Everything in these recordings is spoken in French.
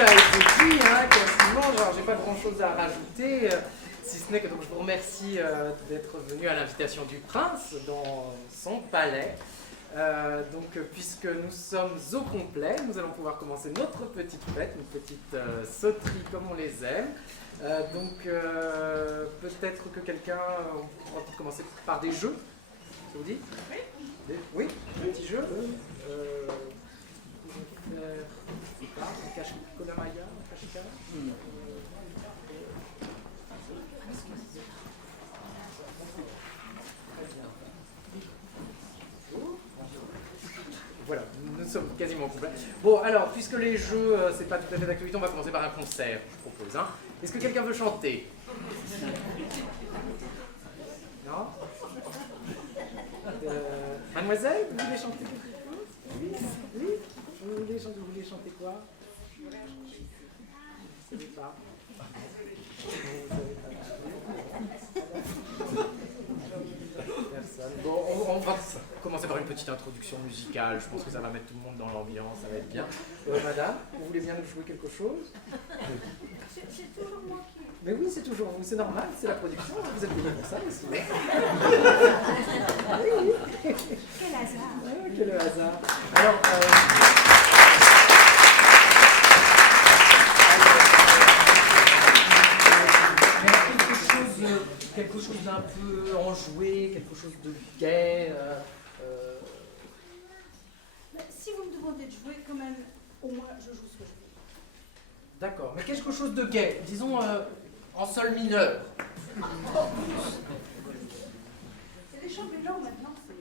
a été dit, hein, quasiment. Genre, j'ai pas grand-chose à rajouter, si ce n'est que donc, je vous remercie d'être venu à l'invitation du prince dans son palais. Puisque nous sommes au complet, nous allons pouvoir commencer notre petite fête, une petite sauterie comme on les aime. Peut-être que quelqu'un, on pourra peut-être commencer par des jeux, ça vous dit? Oui, un petit jeu. Je sais pas, un cache-colomaya, un cache-cache. Voilà, nous sommes quasiment complets. Bon, alors, puisque les jeux, c'est pas tout à fait d'actualité, on va commencer par un concert, je propose. Hein. Est-ce que quelqu'un veut chanter? Non? Mademoiselle, vous voulez chanter quelque chose? Oui? Vous voulez chanter quoi? Vous ne savez pas. Personne. Bon, on va commencer par une petite introduction musicale. Je pense que ça va mettre tout le monde dans l'ambiance, ça va être bien. Madame, vous voulez bien nous jouer quelque chose? C'est toujours moi qui... Mais oui, c'est toujours vous, c'est normal, c'est la production, vous êtes payé pour ça aussi. Oui. Quel hasard! Quel hasard! Alors, quelque chose d'un peu enjoué, quelque chose de gai. Si vous me demandez de jouer, quand même, au moins, je joue ce que je veux. D'accord, mais quelque chose de gai, disons en sol mineur. C'est les chambellans maintenant, c'est...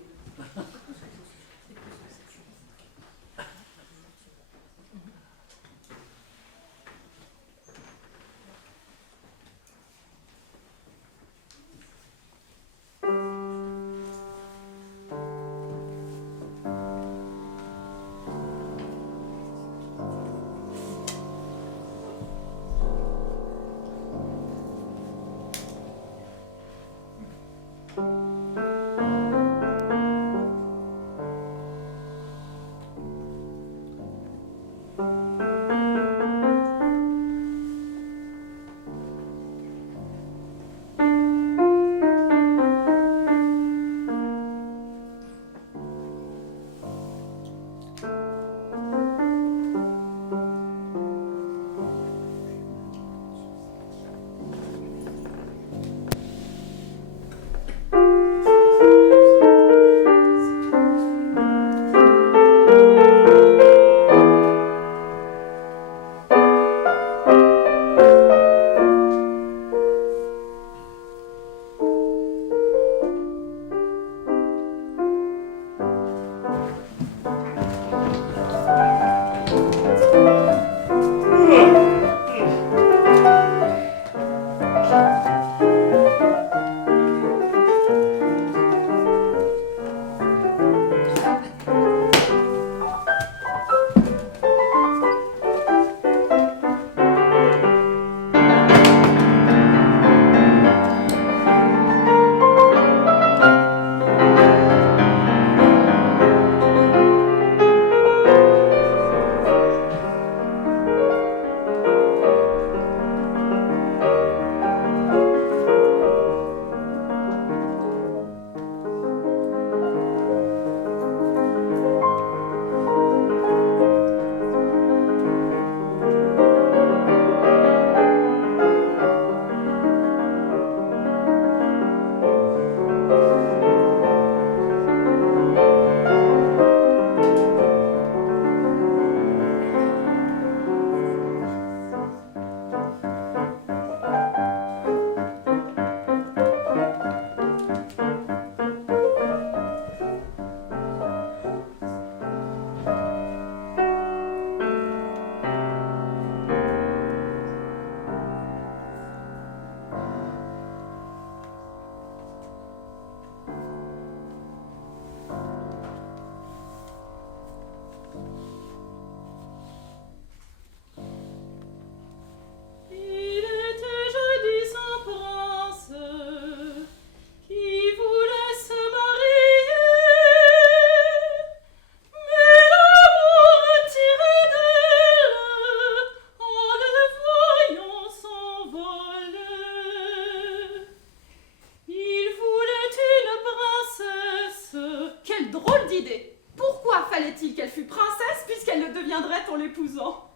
Pourquoi fallait-il qu'elle fût princesse puisqu'elle le deviendrait en l'épousant?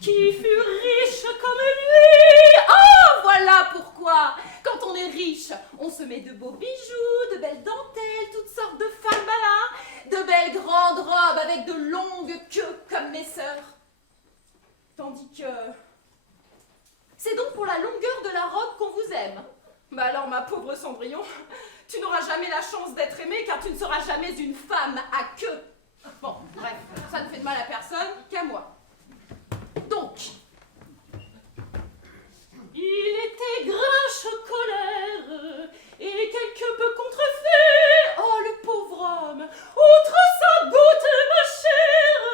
Qui fut riche comme lui? Oh, voilà pourquoi! Quand on est riche, on se met de beaux bijoux, de belles dentelles, toutes sortes de falbalas, de belles grandes robes avec de longues queues comme mes sœurs. Tandis que... c'est donc pour la longueur de la robe qu'on vous aime. Bah alors, ma pauvre Cendrillon, tu n'auras jamais la chance d'être aimée car tu ne seras jamais une femme à queue. Bon, bref, ça ne fait de mal à personne qu'à moi. Donc, il était grinche colère et quelque peu contrefait. Oh, le pauvre homme, outre sa goutte, ma chère,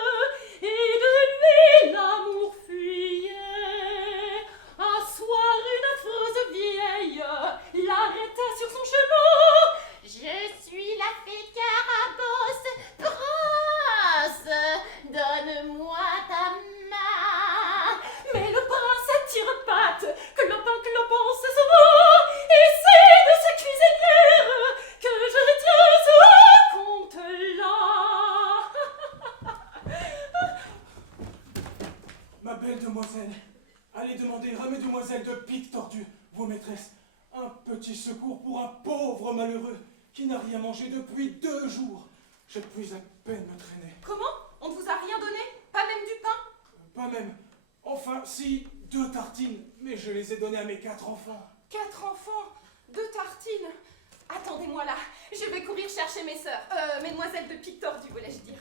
et de lui l'amour fuyait. Un soir, une affreuse vieille l'arrêta sur son chemin. Je suis la fée Carabosse, prince, donne-moi ta main. Mais le prince à tire-pattes, clopin, se va, et c'est de sa cuisinière que je retiens ce conte-là. Ma belle demoiselle, allez demander à mesdemoiselles de Pique Tordue, vos maîtresses, un petit secours pour un pauvre malheureux qui n'a rien mangé depuis 2 jours. Je puis à peine me traîner. Comment? On ne vous a rien donné? Pas même du pain? Pas même. Enfin, si, 2 tartines, mais je les ai données à mes 4 enfants. 4 enfants, 2 tartines. Attendez-moi là, je vais courir chercher mes sœurs. Mesdemoiselles de Pique Tordue, voulais-je dire.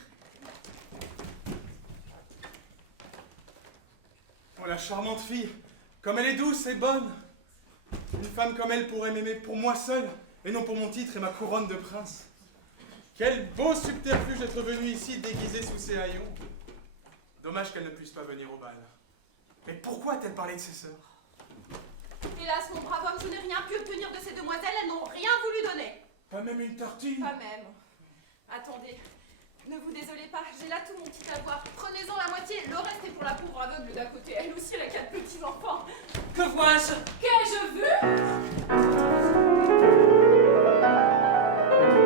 Oh, la charmante fille, comme elle est douce et bonne. Une femme comme elle pourrait m'aimer pour moi seule, et non pour mon titre et ma couronne de prince. Quel beau subterfuge d'être venu ici déguisé sous ses haillons. Dommage qu'elle ne puisse pas venir au bal. Mais pourquoi a-t-elle parlé de ses sœurs? Hélas, mon brave homme, je n'ai rien pu obtenir de ces demoiselles, elles n'ont rien voulu donner. Pas même une tartine? Pas même. Attendez, ne vous désolez pas, j'ai là tout mon petit avoir. Prenez-en la moitié, le reste est pour la pauvre aveugle d'à côté. Elle aussi, elle a 4 petits-enfants. Que vois-je? Qu'ai-je vu?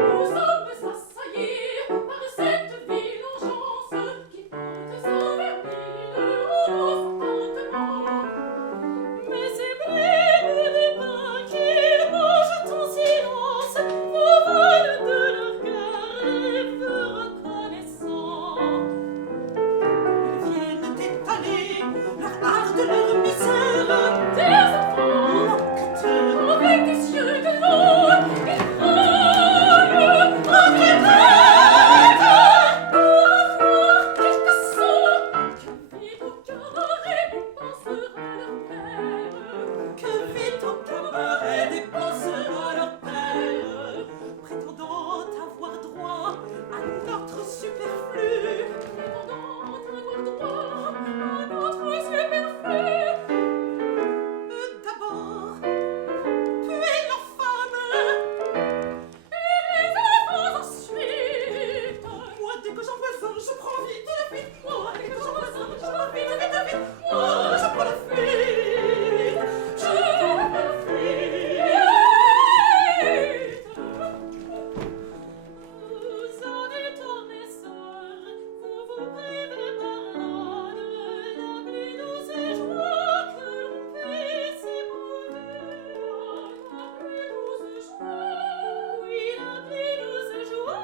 Nous sommes assaillis par cette vengeance qui porte sans vermine au contentement. Mais ces bribes de pain qu'ils mangent en silence vous volent de leur cœur et vous reconnaissant. Ils viennent étaler leur art de leur misère des enfants, avec des cieux de l'eau, ils râlent en retraite pour avoir quelques sous. Que vite au cabaret dépensera leur père, que vite au cabaret dépensera leur père, prétendant avoir droit à notre superflu, prétendant avoir droit à notre superflu. D'abord, puis l'infâme, et les enfants ensuite. Moi, dès que j'en vois un, je prends vite la fuite. Moi, dès que j'en vois un, je prends vite, vite. Moi, je prends la fuite. Je prends la fuite. Vous avez tort, mes sœurs, vous vous privez par là de la plus douce joie que l'on puisse éprouver. La plus douce joie, oui, la plus douce joie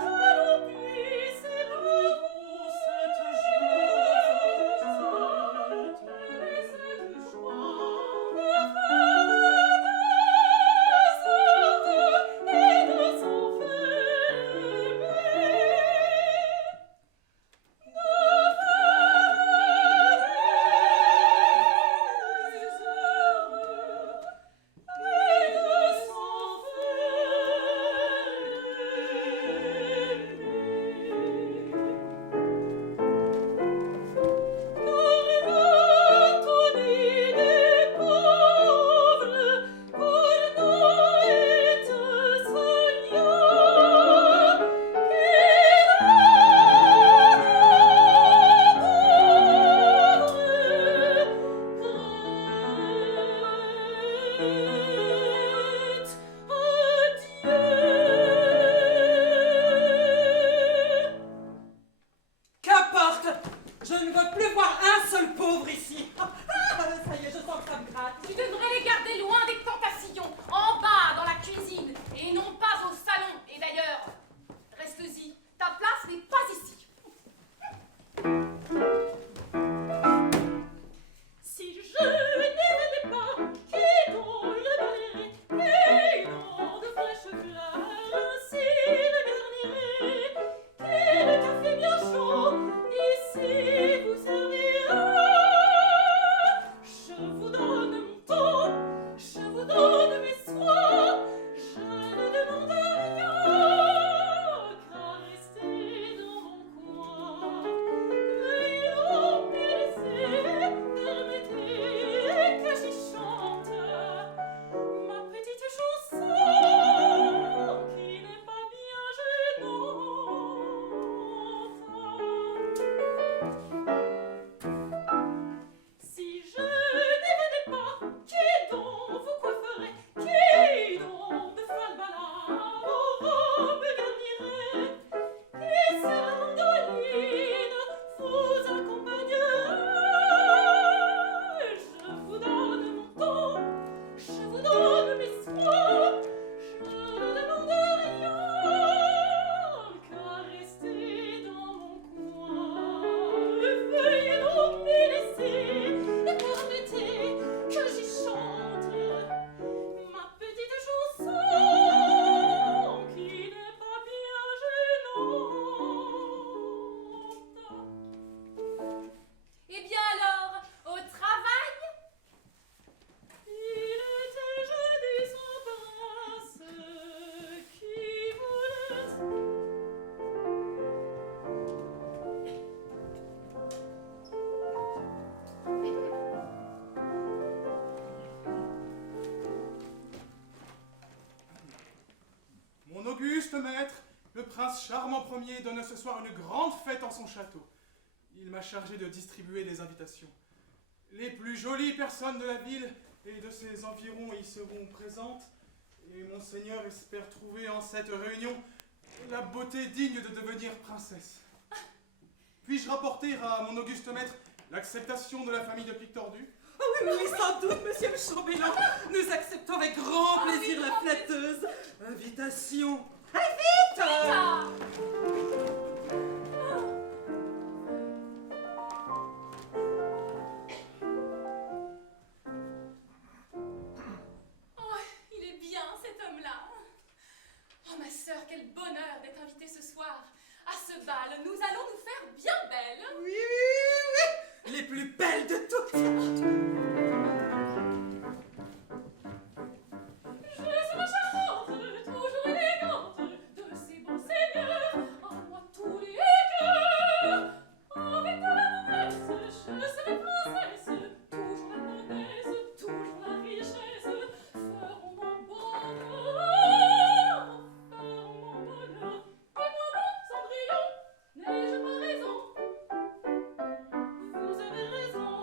que l'on puisse éprouver. Cette joie Je ne veux plus voir un seul pauvre ici. Ça y est, je sens que ça me gratte. Tu devrais les garder loin des tentations, en bas, dans la cuisine, et non pas au salon. Et d'ailleurs, reste-y, ta place n'est pas ici. Si je n'aimais pas, qui donc le balayerait, qui donc de fraîches fleurs ainsi le garnirait, qui le café bien chaud ici vous servira. Je vous donne mon temps, je vous donne mes soins, je ne demande rien qu'à rester dans mon coin. Veuillez donc me laisser, permettez que j'y chante ma petite chanson qui n'est pas bien gênante. Si je n'y venais pas, qui donc vous coifferait, qui donc de falbalas vos robes garnirait, qui sur la mandoline vous accompagnera. Je vous donne mon temps, je vous donne mes soins, je ne demande rien qu'à rester dans mon coin. Veuillez donc me laisser et permettez que j'y chante ma petite chanson qui n'est pas bien gênante. Eh bien alors, au travail? Il était jeudi son prince qui voulait. Mon auguste maître, le prince charmant Ier, donne ce soir une grande fête en son château. Il m'a chargé de distribuer des invitations. Les plus jolies personnes de la ville et de ses environs y seront présentes, et monseigneur espère trouver en cette réunion la beauté digne de devenir princesse. Puis-je rapporter à mon auguste maître l'acceptation de la famille de Pictordu? Ah oui, oui, sans doute, monsieur le chambellan. Nous acceptons avec grand plaisir la flatteuse invitation. Vite! Ah. Oh, il est bien cet homme-là. Oh ma sœur, quel bonheur d'être invitée ce soir à ce bal. Nous allons nous faire bien belles. Oui, oui, oui, les plus belles de toutes. Je serai charmante, toujours élégante, de ces bons seigneurs, à moi tous les cœurs. Avec de la noblesse, je serai princesse, toujours la noblesse, toujours la richesse, feront mon bonheur, feront mon bonheur. Et moi donc, Cendrillon, n'ai-je pas raison? Vous avez raison.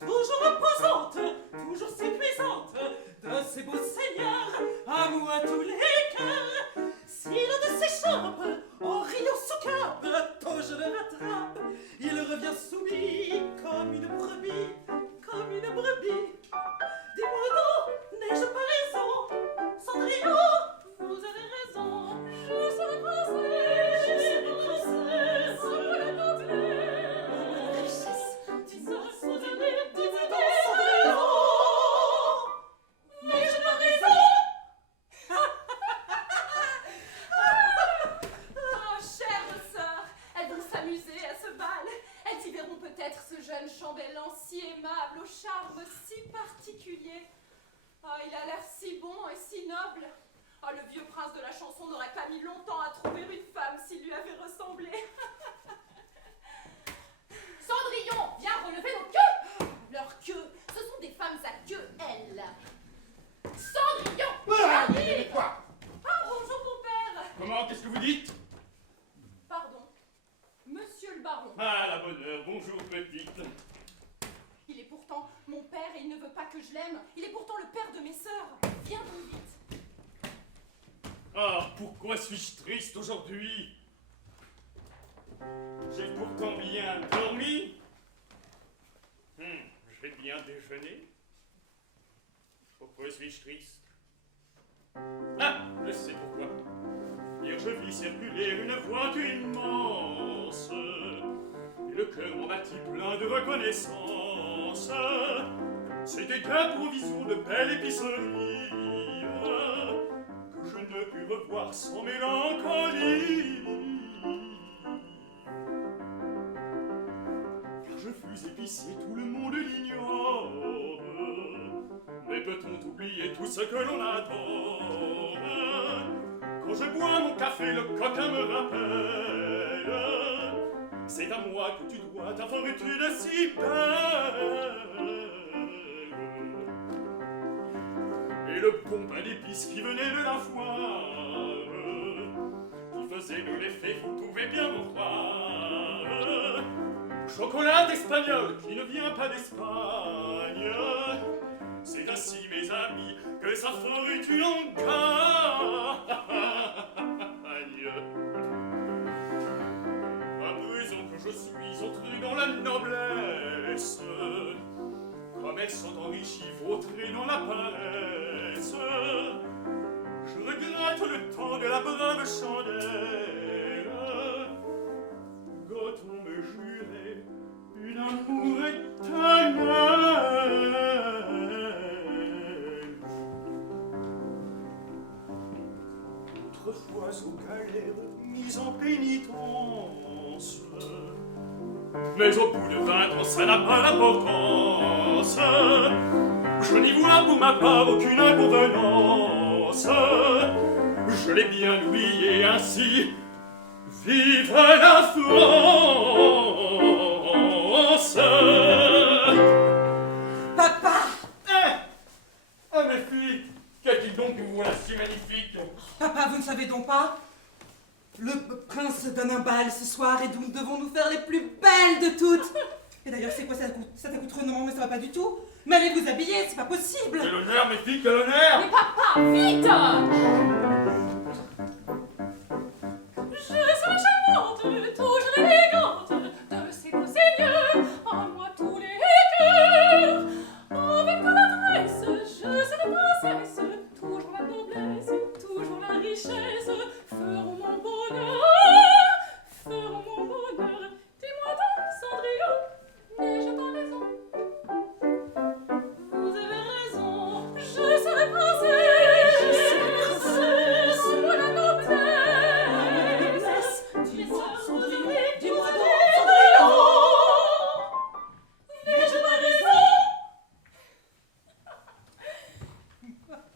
Toujours imposante, toujours séduisante, de ces beaux seigneurs, à moi tous les cœurs. Si l'un de s'échappe, en riant sous cœur, tôt je le rattrape. Il revient soumis comme une brebis, comme une brebis. Dis-moi donc, n'ai-je pas raison? Cendrillon, Vous avez raison, je serai princesse, à moi la noblesse, richesse, dis-moi sans aimer, dis-moi dis-moi donc, Cendrillon, n'ai-je pas raison? Oh, chère sœur, elles vont s'amuser à ce bal. Elles y verront peut-être ce jeune chambellan si aimable, au charme si particulier. Oh, il a l'air si bon et si noble. Oh, le vieux prince de la chanson n'aurait pas mis longtemps à trouver une femme s'il lui avait ressemblé. Cendrillon, viens relever nos queues. Leurs queues, ce sont des femmes à queue, elles. Cendrillon, arrive. Quoi? Ah, bonjour mon père. Comment? Qu'est-ce que vous dites? Pardon, monsieur le baron. Ah, la bonne heure. Bonjour, petite. Il est pourtant mon père et il ne veut pas que je l'aime. Il est pourtant le père de mes sœurs. Viens donc vite. Ah, pourquoi suis-je triste aujourd'hui? J'ai pourtant bien dormi. J'ai bien déjeuné. Pourquoi suis-je triste? Ah, je sais pourquoi. Hier je vis circuler une voiture immense, et le cœur m'en battit plein de reconnaissance. C'était qu'une provision de belle épicerie que je ne pus revoir sans mélancolie. Car je fus épicier, tout le monde l'ignore. Mais peut-on oublier tout ce que l'on adore? Quand je bois mon café, le coquin me rappelle. C'est à moi que tu dois ta fortune si belle. Et le bon pain d'épices qui venait de la foire, qui faisait de l'effet, vous pouvez bien m'en croire. Chocolat espagnol qui ne vient pas d'Espagne. C'est ainsi, mes amis, que sa fortune en gagne. À présent que je suis entré dans la noblesse, comme elles sont enrichies, vautrées dans la paresse, je regrette le temps de la brave chandelle. Doit-on me jurer une amour éternel? Autrefois aux galères, mis en pénitence, mais au bout de 20 ans, ça n'a pas d'importance. Je n'y vois pour ma part aucune inconvenance. Je l'ai bien oublié ainsi. Vive la France! Papa! Ah, mes filles, qu'a-t-il donc que vous voilà si magnifique? Papa, vous ne savez donc pas? Le prince donne un bal ce soir et nous devons nous faire les plus belles de toutes. Et d'ailleurs, c'est quoi cet accoutrement? Mais ça va pas du tout. Mais allez vous habiller, c'est pas possible. Quel honneur, mes filles, quel honneur! Mais papa, vite! Je serai charmante, toujours élégante, de ces beaux seigneurs, à moi tous les cœurs. Avec ton adresse, je serai princesse, toujours la noblesse, toujours la richesse, feront mon bonheur, feront mon bonheur. Dis-moi donc, Cendrillon, n'ai-je pas raison? Vous avez raison, je serai princesse, dis-moi la noblesse. Dis-moi, Cendrillon, dis-moi donc, Cendrillon, n'ai-je pas raison?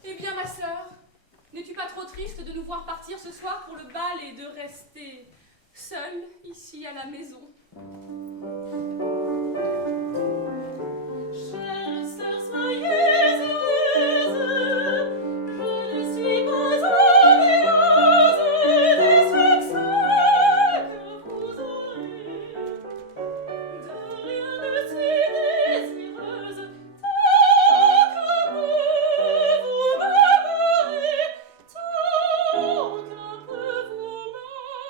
Eh bien, ma sœur, n'es-tu pas trop triste de nous voir partir ce soir pour le bal et de rester seule ici à la maison? Chère sœur, soyez heureuse, je ne suis pas envieuse des succès que vous aurez. De rien ne suis désireuse, tant qu'un peu vous m'aimerez, tant qu'un peu vous m'aimerez.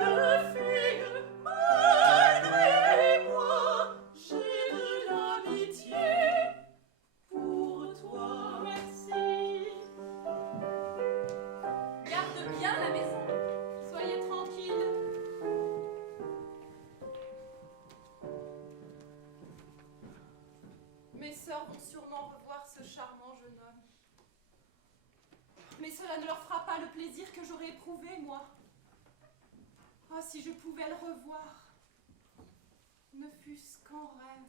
Bonne fille, malgré moi, j'ai de l'amitié pour toi. Merci. Garde bien la maison, soyez tranquille. Mes sœurs vont sûrement revoir ce charmant jeune homme. Mais cela ne leur fera pas le plaisir que j'aurais éprouvé, moi. Ah, si je pouvais le revoir, ne fût-ce qu'en rêve.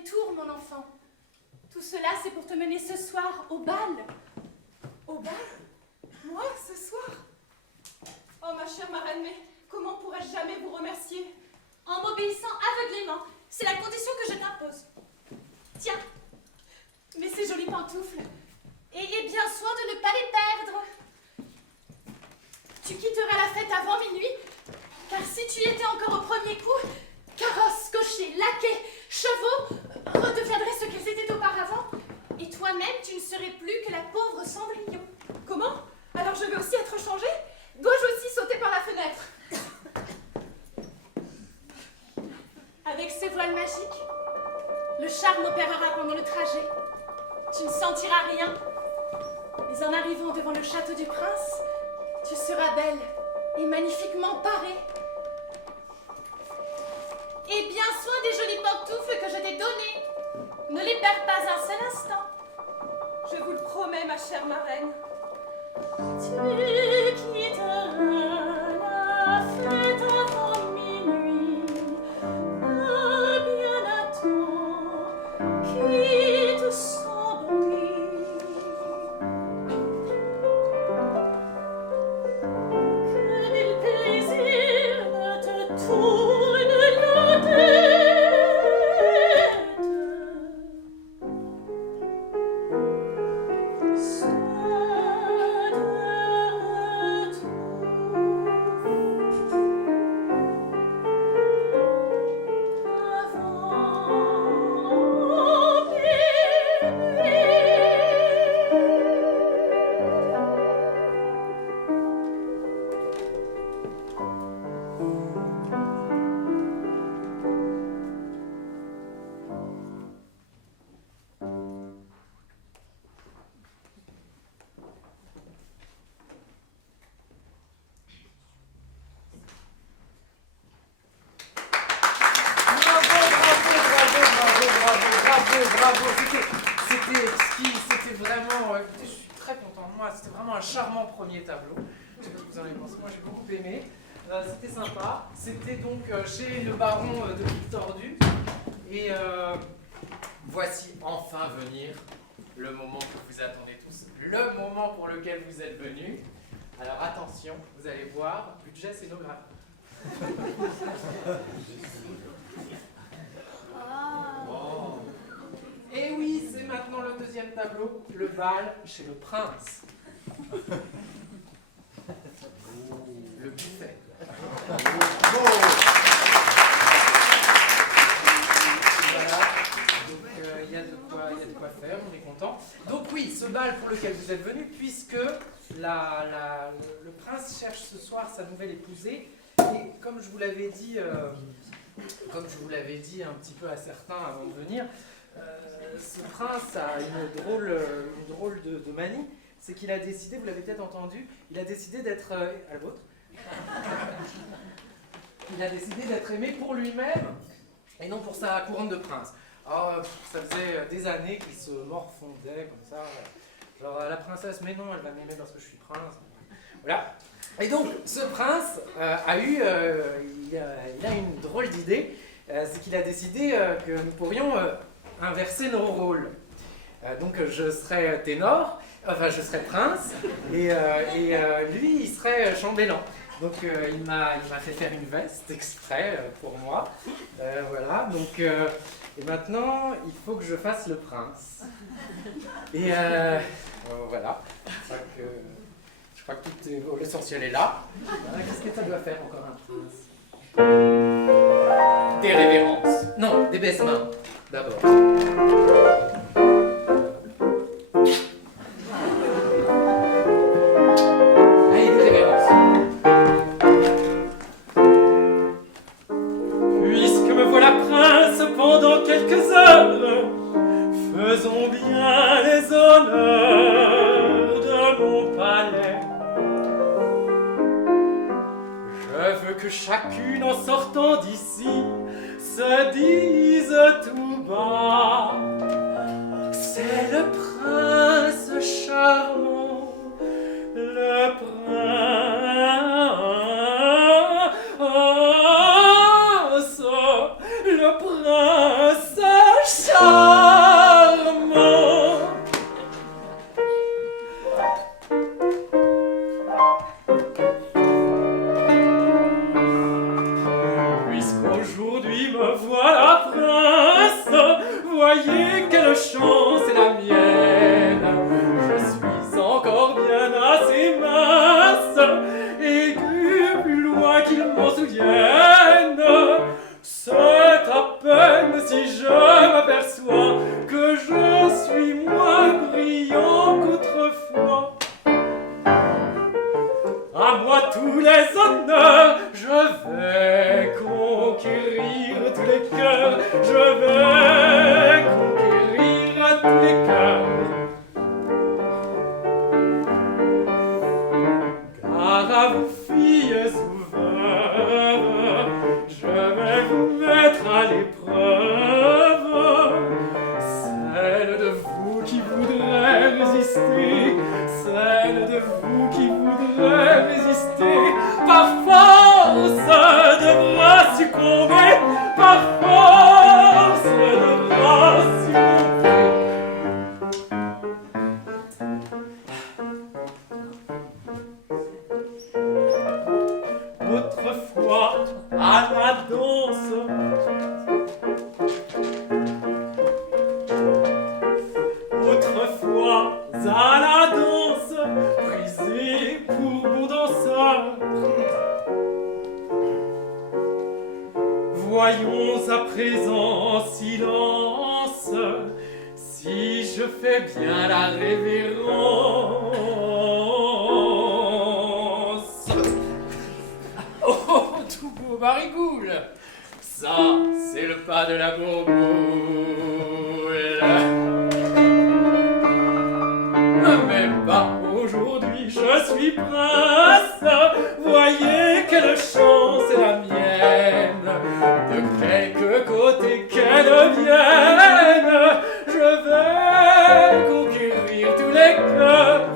des tours, mon enfant. Tout cela, c'est pour te mener ce soir au bal. Au bal? Moi, ce soir? Oh, ma chère marraine, mais comment pourrais-je jamais vous remercier? En m'obéissant aveuglément. C'est la condition que je t'impose. Tiens, mais ces jolies pantoufles. Ayez bien soin de ne pas les perdre. Tu quitteras la fête avant minuit, car si tu étais encore au premier coup, carrosse, cocher, laquais, chevaux redeviendraient ce qu'ils étaient auparavant, et toi-même tu ne serais plus que la pauvre Cendrillon. Comment? Alors je vais aussi être changée? Dois-je aussi sauter par la fenêtre? Avec ces voiles magiques, le charme opérera pendant le trajet. Tu ne sentiras rien. Mais en arrivant devant le château du prince, tu seras belle et magnifiquement parée. Et bien soin des jolies pantoufles que je t'ai données. Ne les perds pas un seul instant. Je vous le promets, ma chère marraine. Tu quitteras la fête avant minuit. Ah, bien à temps, quitte sans bruit. Que nul plaisir ne te tourne la tête. Sois de Bravo, c'était exquis, c'était vraiment, écoutez, je suis très content de moi, c'était vraiment un charmant premier tableau. Je sais pas ce que vous en avez pensé, moi j'ai beaucoup aimé, c'était sympa. C'était donc chez le baron de l'île Tordue, et voici enfin venir le moment que vous attendez tous, le moment pour lequel vous êtes venus. Alors attention, vous allez voir, budget scénographie. Et oui, c'est maintenant le deuxième tableau, le bal chez le prince. Le buffet. Voilà, donc il y a de quoi faire, on est content. Donc oui, ce bal pour lequel vous êtes venus, puisque le prince cherche ce soir sa nouvelle épousée, et comme je vous l'avais dit un petit peu à certains avant de venir, ce prince a une drôle de manie, c'est qu'il a décidé, vous l'avez peut-être entendu, il a décidé d'être... à la vôtre. Il a décidé d'être aimé pour lui-même et non pour sa couronne de prince. Alors, ça faisait des années qu'il se morfondait comme ça. Genre, la princesse, mais non, elle va m'aimer parce que je suis prince. Voilà. Et donc, ce prince il a une drôle d'idée, c'est qu'il a décidé que nous pourrions inverser nos rôles. Donc, je serais ténor, enfin, je serais prince, et lui, il serait chambellan. Donc, il m'a fait faire une veste exprès pour moi. Voilà, donc, et maintenant, il faut que je fasse le prince. Et voilà. Je crois que l'essentiel est là. Qu'est-ce que ça doit faire encore un prince? Des révérences. Non, des baisses-mains. D'abord. Allez, des révérences. Puisque me voilà prince pendant quelques heures, faisons bien les honneurs de mon palais. Je veux que chacune en sortant d'ici se dise tout bas: c'est le prince charmant, le prince charmant. voyez quelle chance est la mienne. Je suis encore bien assez mince et du plus loin qu'il m'en souvienne, c'est à peine si je m'aperçois que je suis moins brillant qu'autrefois. À moi tous les honneurs, je vais conquérir tous les cœurs, je vais conquérir tous les cœurs. Car à vous filles ou veuves, je vais vous mettre à l'épreuve, celle de vous qui voudrait résister, celle de vous qui voudrait résister, par force devra succomber, par force devra succomber. Autrefois à la danse, autrefois à la danse, prisé pour bon danseur. Voyons à présent silence, si je fais bien la révérence. Oh, tout beau Marigoule, ça, c'est le pas de la bourboule. Mais pas aujourd'hui, je suis prince. Voyez quelle chance est la mienne. De quelque côté qu'elle vienne, je vais conquérir tous les cœurs.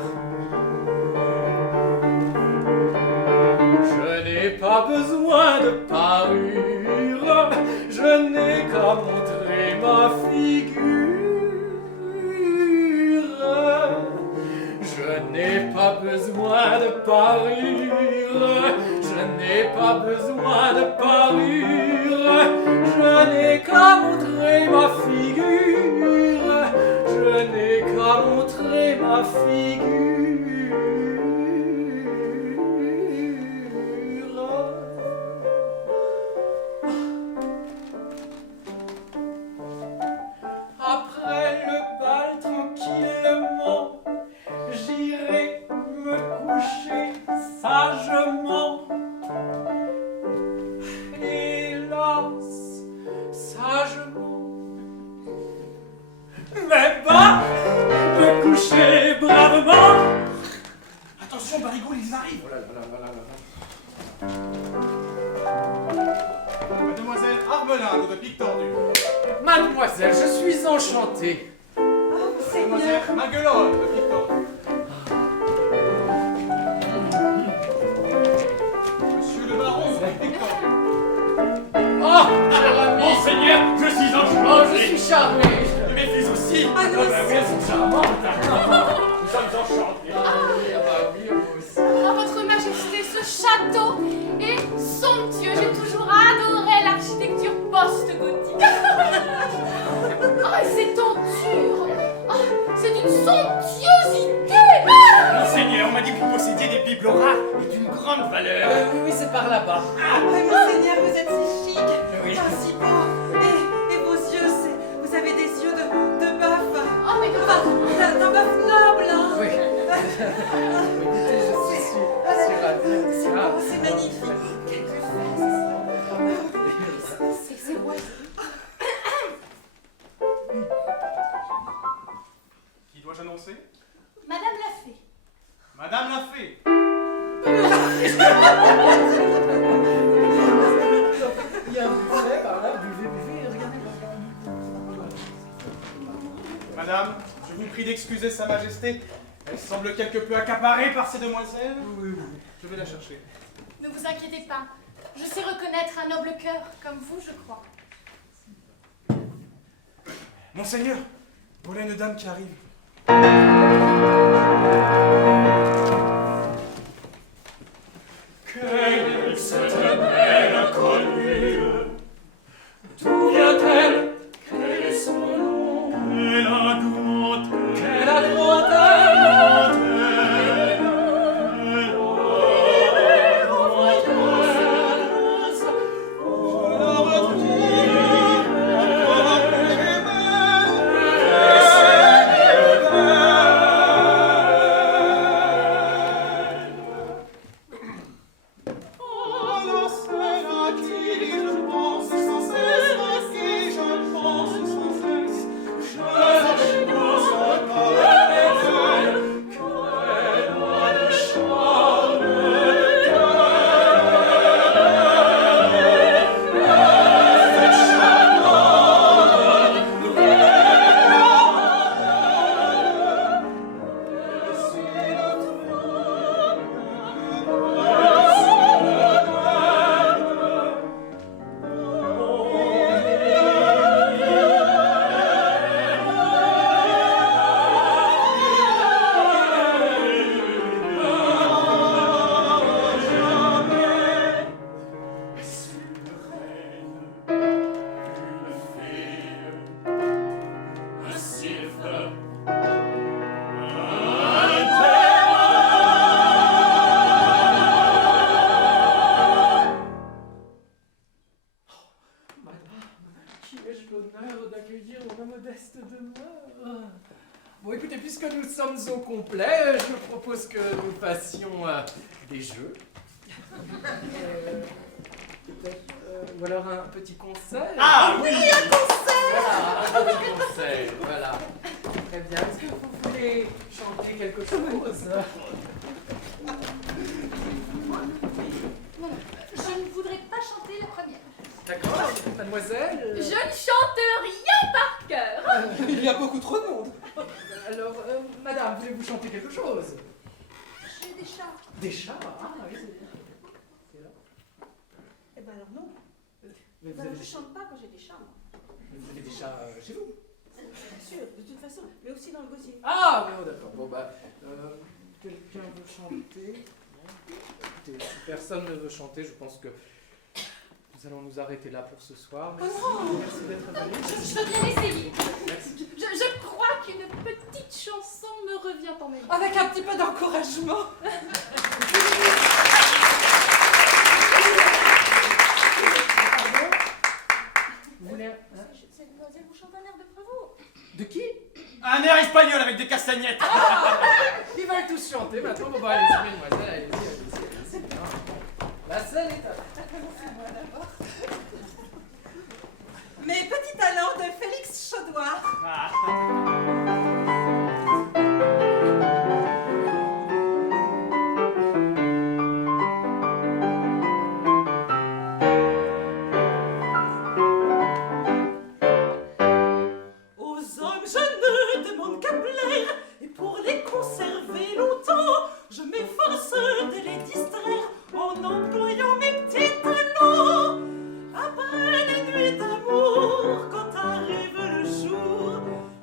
Je n'ai pas besoin de parure, je n'ai qu'à montrer ma figure. Je n'ai pas besoin de parure, je n'ai pas besoin de parure, je n'ai qu'à montrer ma figure, je n'ai qu'à montrer ma figure. Après le bal tranquillement, j'irai me coucher sagement. Hélas, sagement. Mais pas me coucher bravement. Attention, Barigoule, ils arrivent. Oh là là là là là là. Mademoiselle Armelin de Pique Tordue. Mademoiselle, je suis enchanté. Mademoiselle Maguelonne de Pique Tordue. Monsieur le baron de Pique Tordue. Oh, cher ami. Monseigneur, je suis enchanté. Oh, je suis charmé. Et mes fils aussi. Ah, nous bah oui, elles sont charmantes. Nous sommes enchantés. Ah bah oui, moi aussi. Oh, votre majesté, ce château est somptueux. J'ai toujours adoré l'architecture post-gothique. Oh, et ces tentures. Oh, c'est d'une somptuosité. Monseigneur, on m'a dit que vous possédiez des bibelots rares et d'une grande valeur. Oui, oui, c'est par là-bas. Monseigneur, vous êtes si chic, Oui. si beau, et vos yeux, vous avez des yeux de bœuf, Oh, mais d'un bœuf noble, hein. Oui. Écoutez, je suis ravi. C'est Ah. beau, c'est magnifique. Quelle c'est ouais. Qui dois-je annoncer? Madame la fée. Madame la fée. Il y a un buffet par là, buvez, regardez. Madame, je vous prie d'excuser Sa Majesté. Elle semble quelque peu accaparée par ces demoiselles. Oui, oui, je vais la chercher. Ne vous inquiétez pas. Je sais reconnaître un noble cœur, comme vous, je crois. Monseigneur, voilà une dame qui arrive. Quelle est cette belle inconnue? D'où vient-elle? Quel est son nom? modeste demeure. Bon, écoutez, puisque nous sommes au complet, je propose que nous fassions des jeux. Peut-être, ou alors un petit concert. Ah oui, Un concert. Voilà, un petit concert, voilà. Très bien. Est-ce que vous voulez chanter quelque chose? Je ne voudrais pas chanter la première. D'accord, mademoiselle. Je ne chante rien par cœur. Il y a beaucoup trop de monde. Alors, madame, voulez-vous chanter quelque chose? J'ai des chats. Des chats? Ah oui, c'est là. Eh ben alors non. Mais vous Alors, avez je des chats, chante pas quand j'ai des chats, moi. vous avez des chats chez vous? Bien sûr, de toute façon, mais aussi dans le gosier. Ah oui, oh, d'accord. Bon, bah, quelqu'un veut chanter? Non. Écoutez, si personne ne veut chanter, je pense que nous allons nous arrêter là pour ce soir. Merci, merci d'être venu. Je veux bien essayer. Merci. Je crois qu'une petite chanson me revient en mémoire. Avec un petit peu d'encouragement. Pardon? Vous voulez Cette demoiselle vous chante un air de Prévost. De qui? un air espagnol avec des castagnettes. Ils veulent tous chanter maintenant. Bon, bah, allez-y, mesdemoiselles, allez-y. La scène est à Mes petits talents de Félix Chaudoir. Aux hommes, je ne demande qu'à plaire, et pour les conserver longtemps, je m'efforce de les distraire en employant mes petits talents. Après des nuits d'amour, quand arrive le jour,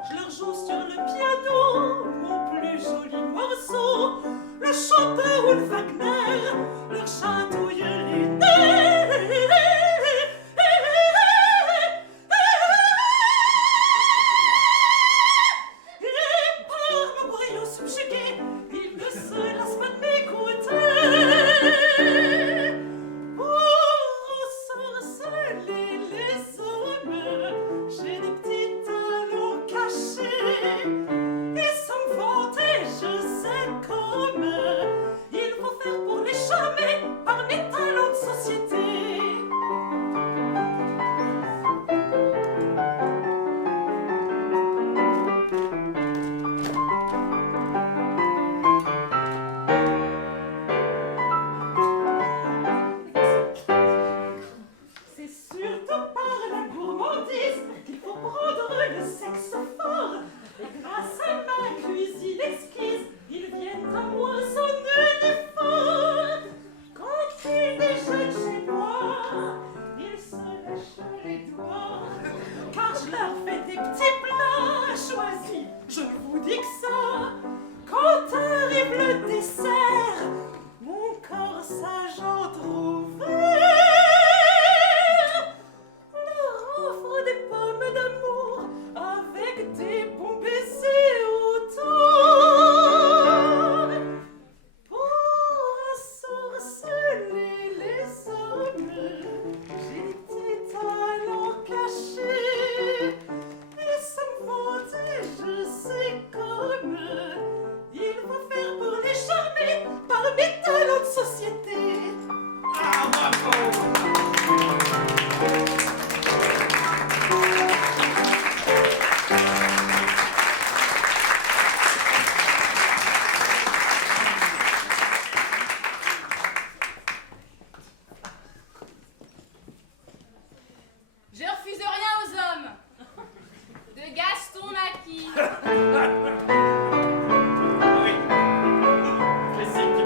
je leur joue sur le piano mon plus joli morceau. Le Chopin ou le Wagner leur chatouille les nerfs. Et par mon brio subjugué, ils ne se lassent pas de m'écouter. Pour ensorceler les hommes, j'ai des petits talents cachés. Et sans me vanter, je sais comme il faut faire pour les charmer par mes talents de société. C'est surtout par la gourmandise qu'il faut prendre le sexe fort. Et grâce à ma cuisine exquise, ils viennent à moi sans uniforme. Quand ils déjeunent chez moi, ils se lèchent les doigts. Car je leur fais des petits plats choisis, je vous dis que ça. Quand arrive le dessert, mon corsage entrouvert leur offre des pommes d'amour avec des bons baisers autour. Pour ensorceler les hommes, j'ai des talents cachés. Et sans me vanter, je sais comme il faut faire pour les charmer par mes talents de société. Ah, bravo. Je refuse rien aux hommes. De Gaston Maquis. Oui. Classique.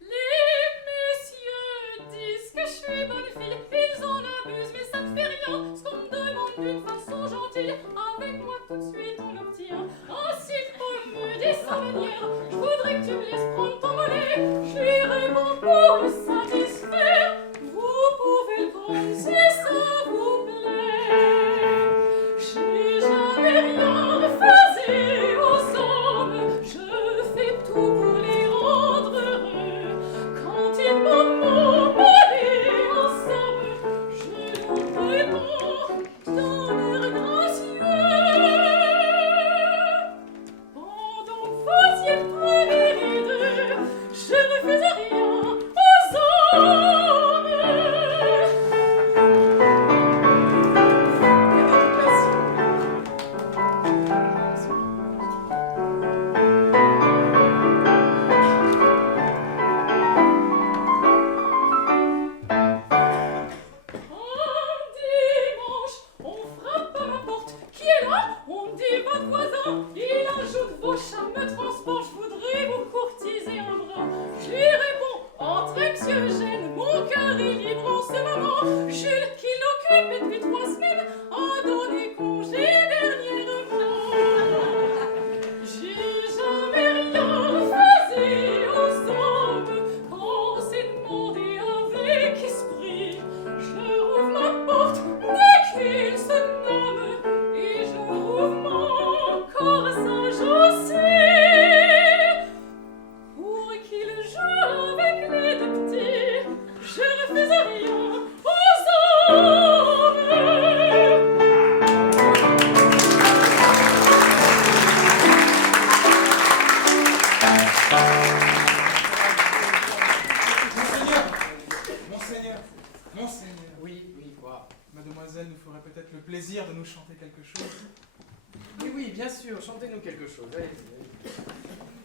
Les messieurs disent que je suis bonne fille. Ils en abusent, mais ça ne fait rien. Ce qu'on me demande d'une façon gentille, avec moi tout de suite on obtient. Ainsi promu des sans manières, je voudrais que tu me laisses Monseigneur, Oui, oui, quoi? mademoiselle nous ferait peut-être le plaisir de nous chanter quelque chose. Oui, oui, bien sûr, chantez-nous quelque chose. Allez-y, allez-y.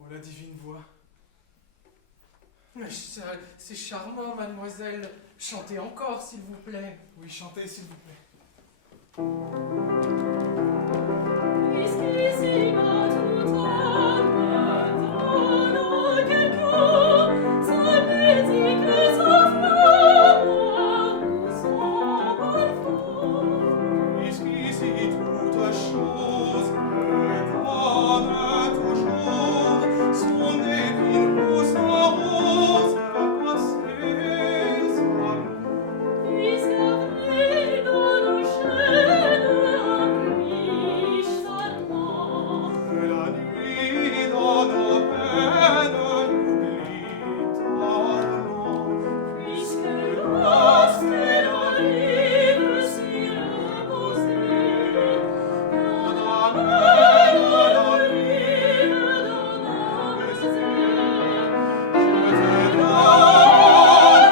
Oh, la divine voix. Mais c'est charmant, mademoiselle. Chantez encore, s'il vous plaît. Oui, chantez, s'il vous plaît. Puisqu'ici va tout homme donne quelqu'un sa musique et son fleur ou son parfum. Puisqu'ici toute chose donne toujours son épine ou son rose à ses amours. Puisqu'avril dans nos chênes un bruit charmant. Que la nuit dans nos peines l'oublie tardement. Puisque lorsque l'arrive s'y reposer, dans la mer, dans la rive, dans la rosée, je te donne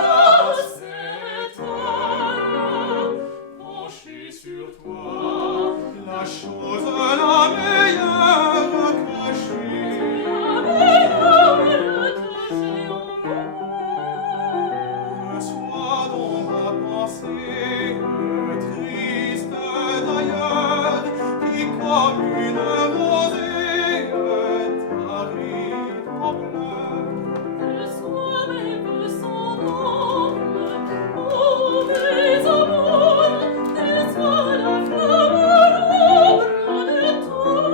cette heure, penchée sur toi, La chose la meilleure cachée. la meilleure que j'ai en moi. Sois dans ma pensée, triste d'ailleurs, qui comme une rosée t'arrive en pleurs. Le soir mes voeux sans nombre, ô mes amours, et sois la flamme l'ombre de tous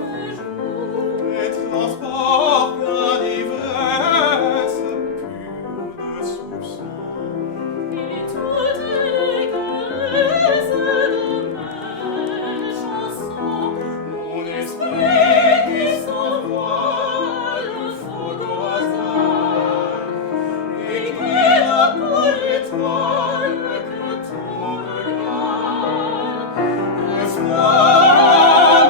mes jours. Les transports pleins d'ivresse, purs de soupçons. Et toutes les caresses de mes chansons, Mon esprit qui s'envole fort au hasard, et qui n'a pour étoile que ton regard. Laisse-moi,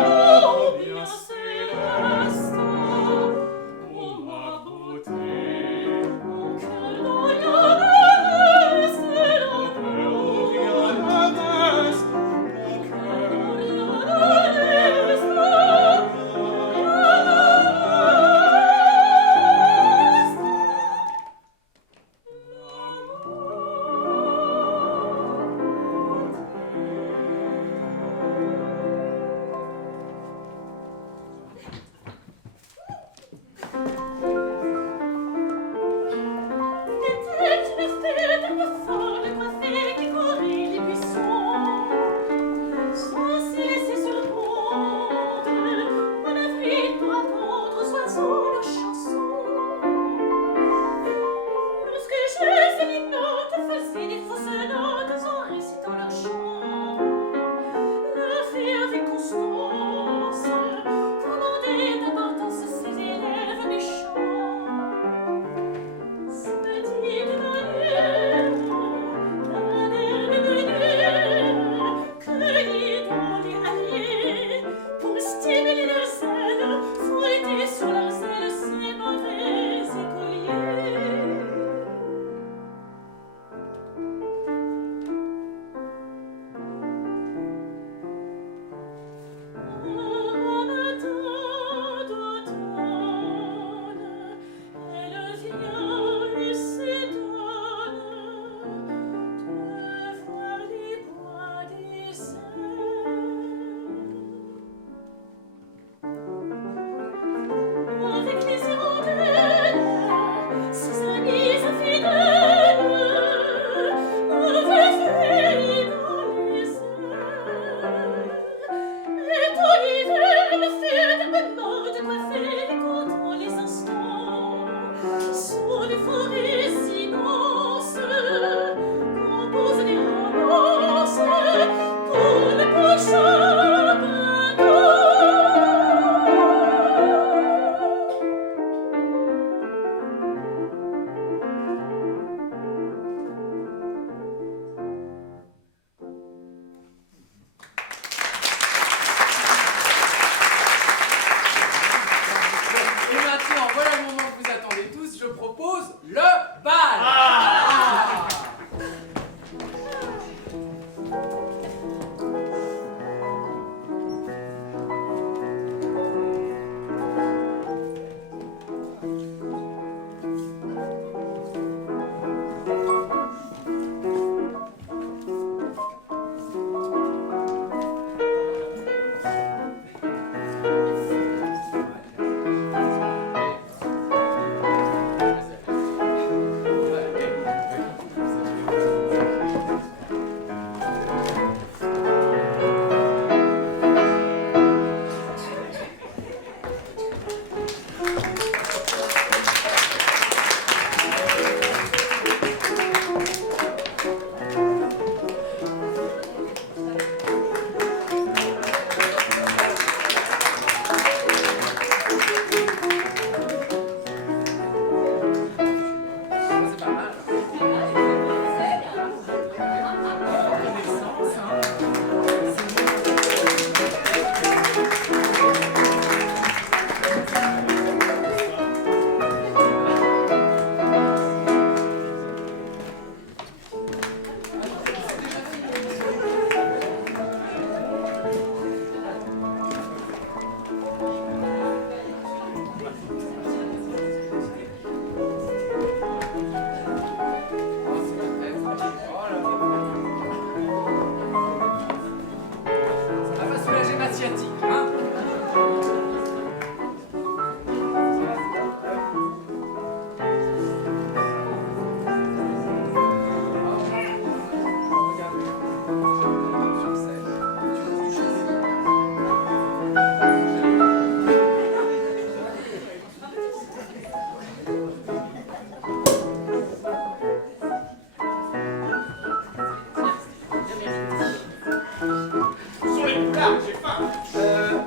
mon bien céleste, ô ma beauté, mon cœur dont rien ne reste, Rien ne reste, mon cœur. Était une fête folle coiffée qui courait les buissons, sans cesser sur le monde, on a vu pour apprendre aux oiseaux leurs chansons. Lorsque je fais les notes, faisais des fausses notes en récitant leur chant, le fait avec constance, commandait d'abondance voilà le moment que vous attendez tous, je propose le bal. Ah.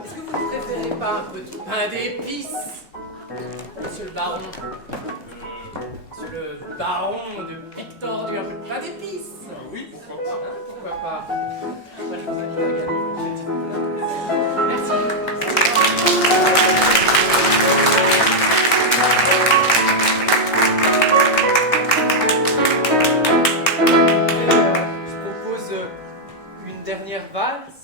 Est-ce que vous ne préférez pas un petit pain d'épices, monsieur le baron? Monsieur le baron de Hector, un peu de pain d'épices? Oui, pourquoi pas. Hein, pourquoi pas? Moi, je vous invite à gagner une petite boule. Merci. Je propose une dernière valse.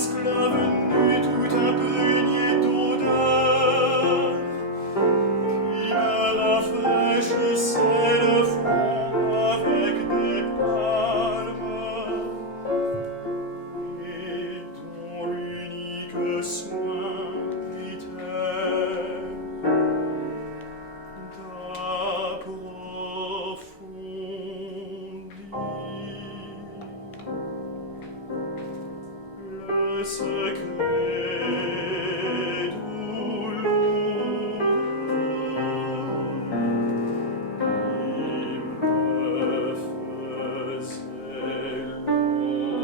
esclave nu tout imprégné d'odeur, qui me rafraîchissait le front avec des palmes, et dont l'unique soin était d'approfondir le secret douloureux qui me faisait languir.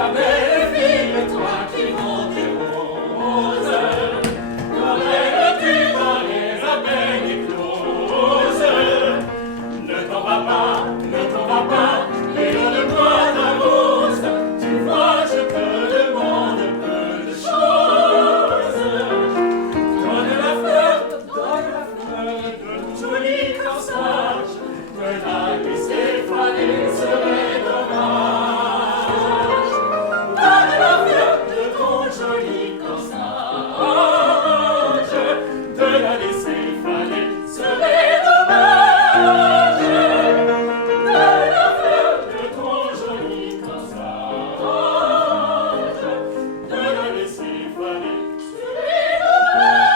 la belle fille, toi qui vends des roses, t'aurais-tu dans les abeilles écloses? Ne t'en va pas, ne t'en va pas, et donne-moi ta rose. Tu vois, je te demande peu de choses. Donne la fleur de ton joli corsage, de la laisser faner serait dommage. Donne la fleur de ton joli corsage, de la laisser faner serait dommage. Donne la fleur de ton joli corsage, de la laisser faner serait dommage.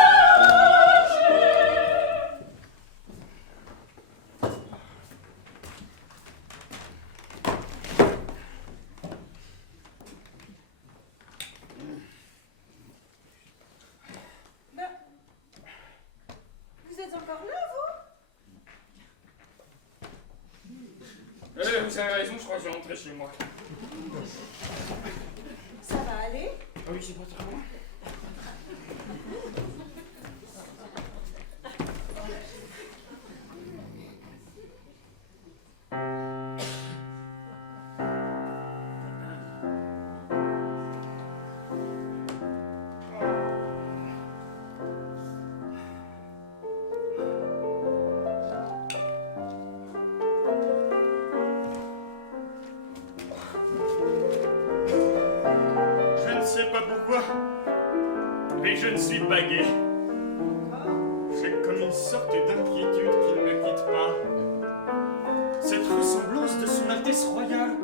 Ben, vous êtes encore là, vous? Vous avez raison, je crois que je vais rentrer chez moi. Ça va aller? Ah oui, c'est pas très loin. Je ne sais pas pourquoi, mais je ne suis pas gai. J'ai comme une sorte d'inquiétude qui ne me quitte pas. Cette ressemblance de son Altesse royale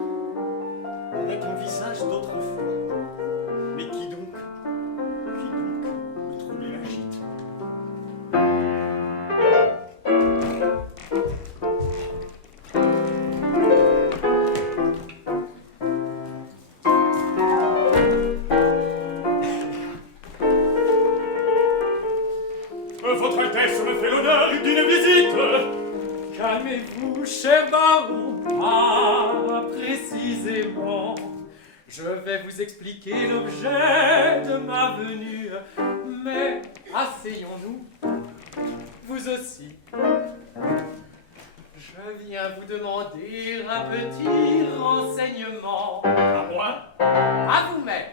avec un visage d'autrefois. Mais qui donc me trouble et m'agite. Votre Altesse me fait l'honneur d'une visite. Calmez-vous, cher baron. Ah, précisément. Je vais vous expliquer l'objet de ma venue. Mais asseyons-nous. Vous aussi. Je viens vous demander un petit renseignement. À moi? À vous-même.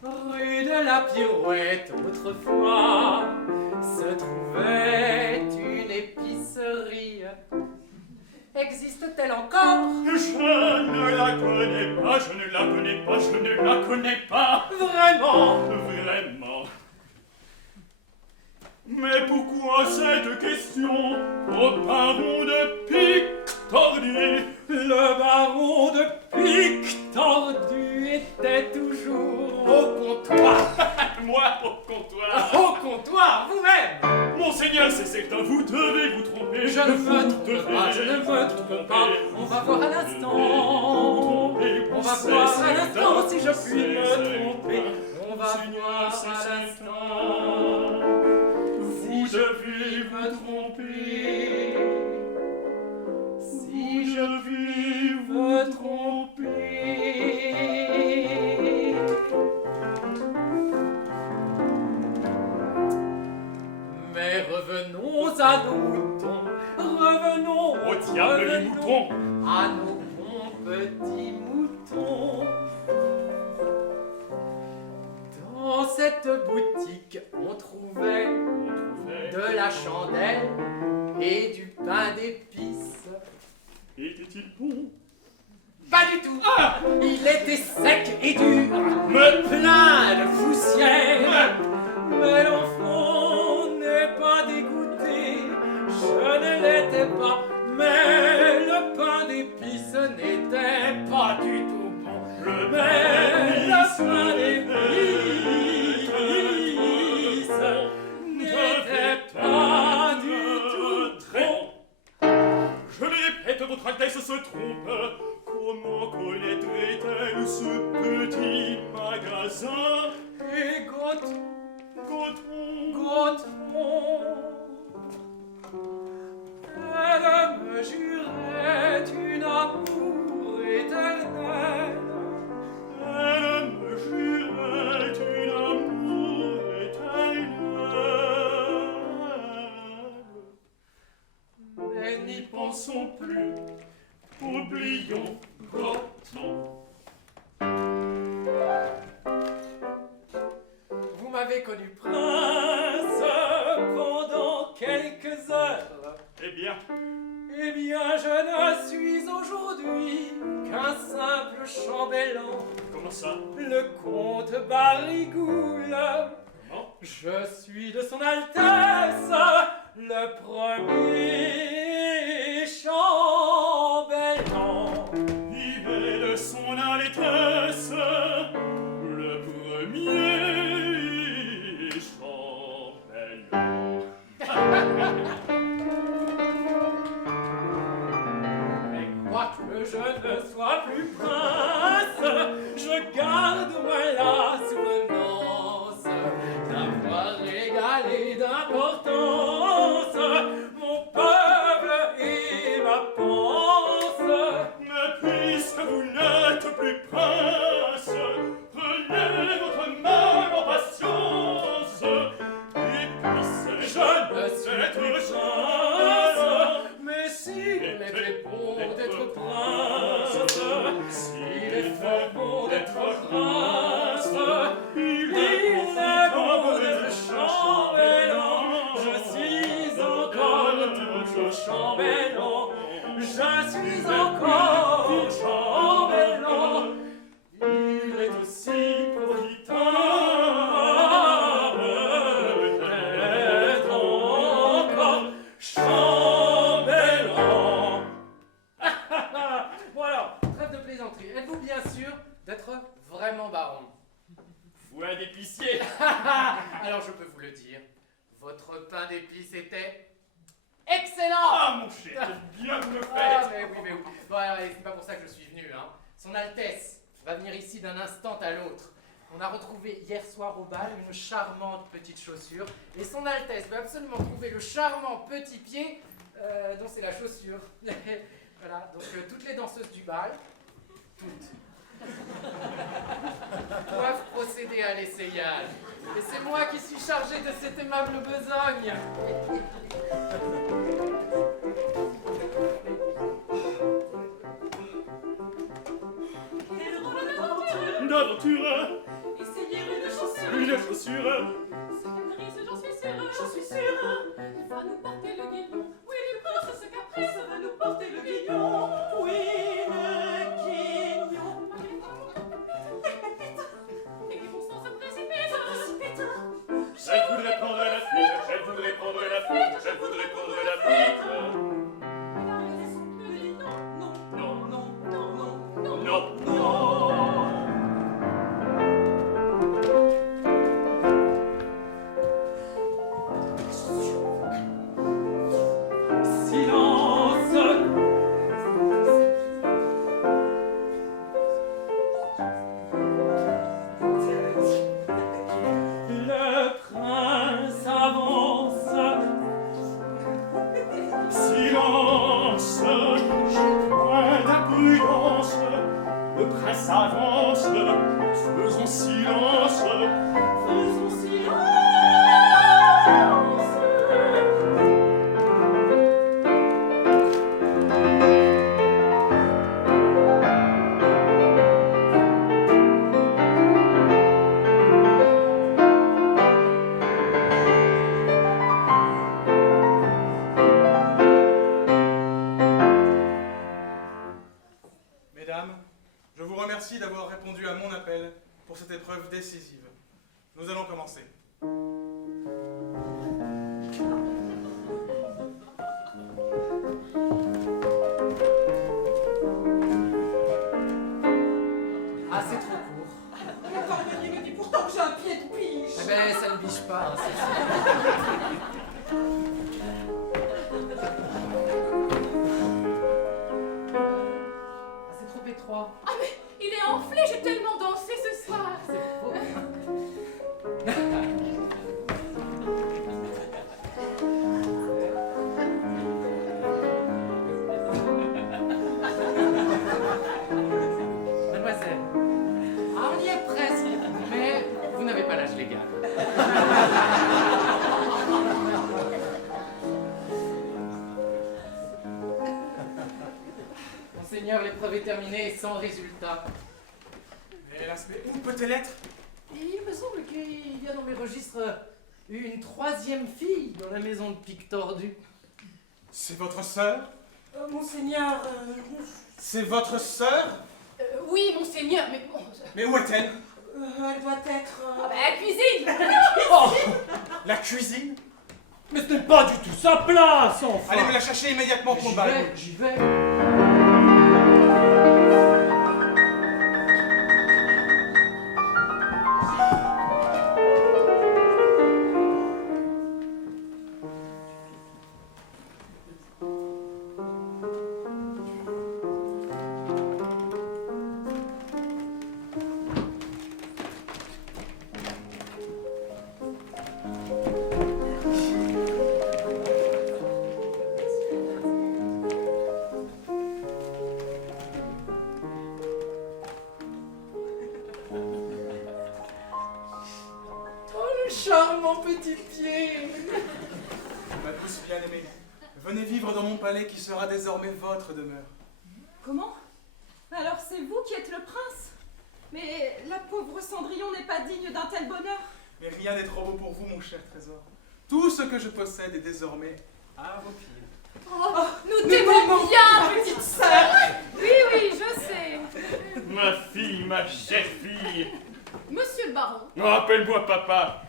Rue de la Pirouette, autrefois, se trouvait une épicerie. Existe-t-elle encore? Je ne la connais pas, je ne la connais pas, je ne la connais pas. Vraiment? Vraiment. Mais pourquoi cette question au baron de Pictordu? Le baron de Pictordu était toujours au comptoir. Moi au comptoir. Au comptoir, vous-même! Monseigneur, c'est certain, vous devez vous tromper. Je ne me trompe pas, je ne me trompe pas. On va voir à l'instant. On va voir à l'instant si je puis me tromper. On va voir à l'instant. Si je puis me tromper. Si je puis me tromper. Mais revenons à nos moutons. Revenons Au diable les moutons. à nos bons petits moutons. Dans cette boutique, on trouvait de la chandelle et du pain d'épices. Était-il bon? Pas du tout. Il était sec et dur, plein de poussière. Mais l'enfant n'est pas dégoûté, je ne l'étais pas. Mais le pain d'épices n'était pas du tout bon. Mais le pain d'épices n'était pas du tout bon. Je le répète, votre Altesse se trompe. Comment connaîtrait-elle ce petit magasin? Et Gautron. Gautron, elle me jurait une amour éternel. n'y pensons plus, oublions Goton. Vous m'avez connu prince pendant quelques heures. Eh bien, Je ne suis aujourd'hui qu'un simple chambellan. comment ça? Le comte Barigoul. Comment? Je suis de son Altesse le premier chambellan. Il est de son Altesse le premier chambellan. Mais quoique je ne sois plus prince, je garde moi la souvenance d'avoir régalé d'importance mon peuple et ma panse. Mais puisque vous n'êtes plus prince, prenez votre mal en patience, et puissez Je ne suis plus prince, mais s'il est bon d'être prince, s'il est fort bon d'être prince, il est bon d'être chambellan. Je suis encore toujours chambellan. Je suis encore chambellan. Il est aussi profitable d'être encore chambellan. Bon alors, trêve de plaisanterie. Êtes-vous bien sûr d'être vraiment baron? Foin d'épicier. Alors je peux vous le dire, votre pain d'épices était excellent. Ah mon cher, bien vous le Ah, faites. mais oui. Bon, alors, c'est pas pour ça que je suis venu, hein. Son Altesse va venir ici d'un instant à l'autre. On a retrouvé hier soir au bal une charmante petite chaussure, et son Altesse va absolument trouver le charmant petit pied dont c'est la chaussure. Voilà, donc toutes les danseuses du bal, toutes, doivent procéder à l'essayage. Et c'est moi qui suis chargé de cette aimable besogne. Et le roi d'aventure, Une aventure, essayez une chaussure. une chaussure. Ce caprice, j'en suis sûre. Il va nous porter le guignon. Oui, il pense ce caprice va nous porter le guignon. Oui, le guignon. Et qui bon sang se précipite. Je voudrais prendre la fuite, je voudrais prendre la fuite, je voudrais prendre la fuite. La raison me dit non, Non, non, non, non, non. non. Silence. Le prince avance. Silence, j'ai point d'imprudence. Le prince avance, faisons silence. Faisons silence. Mesdames, je vous remercie d'avoir répondu à mon appel pour cette épreuve décisive. Nous allons commencer. Ah, c'est trop court. Le cordonnier me dit pourtant que j'ai un pied de biche. Eh ben, ça ne biche pas, hein, c'est trop étroit. Ah mais il est enflé, j'ai tellement dansé ce soir. C'est faux. Monseigneur, l'épreuve est terminée et sans résultat. Mais hélas, mais où peut-elle être? Et il me semble qu'il y a dans mes registres une troisième fille dans la maison de Pic Tordu. C'est votre sœur? Monseigneur, C'est votre sœur? Oui, monseigneur, mais bon... Mais où est-elle? elle doit être... Ah bah, la cuisine. Oh, La cuisine? mais ce n'est pas du tout sa place, enfin. Allez me la chercher immédiatement, J'y combat. vais, j'y vais. Charmant petit pied. Ma douce bien-aimée, venez vivre dans mon palais qui sera désormais votre demeure. Comment? Alors c'est vous qui êtes le prince? Mais la pauvre Cendrillon n'est pas digne d'un tel bonheur. Mais rien n'est trop beau pour vous, mon cher trésor. Tout ce que je possède est désormais à vos pieds. Oh, nous t'aimons bien, petite sœur. Oui, oui, je sais. Ma fille, ma chère fille. Monsieur le baron. Oh, appelle-moi papa.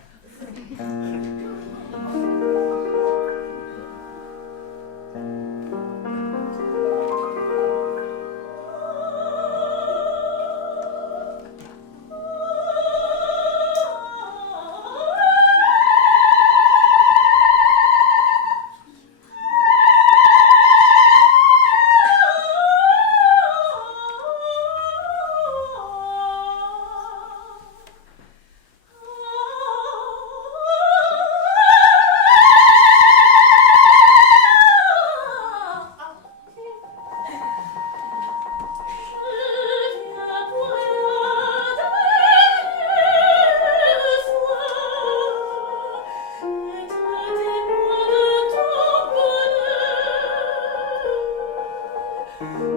Oh,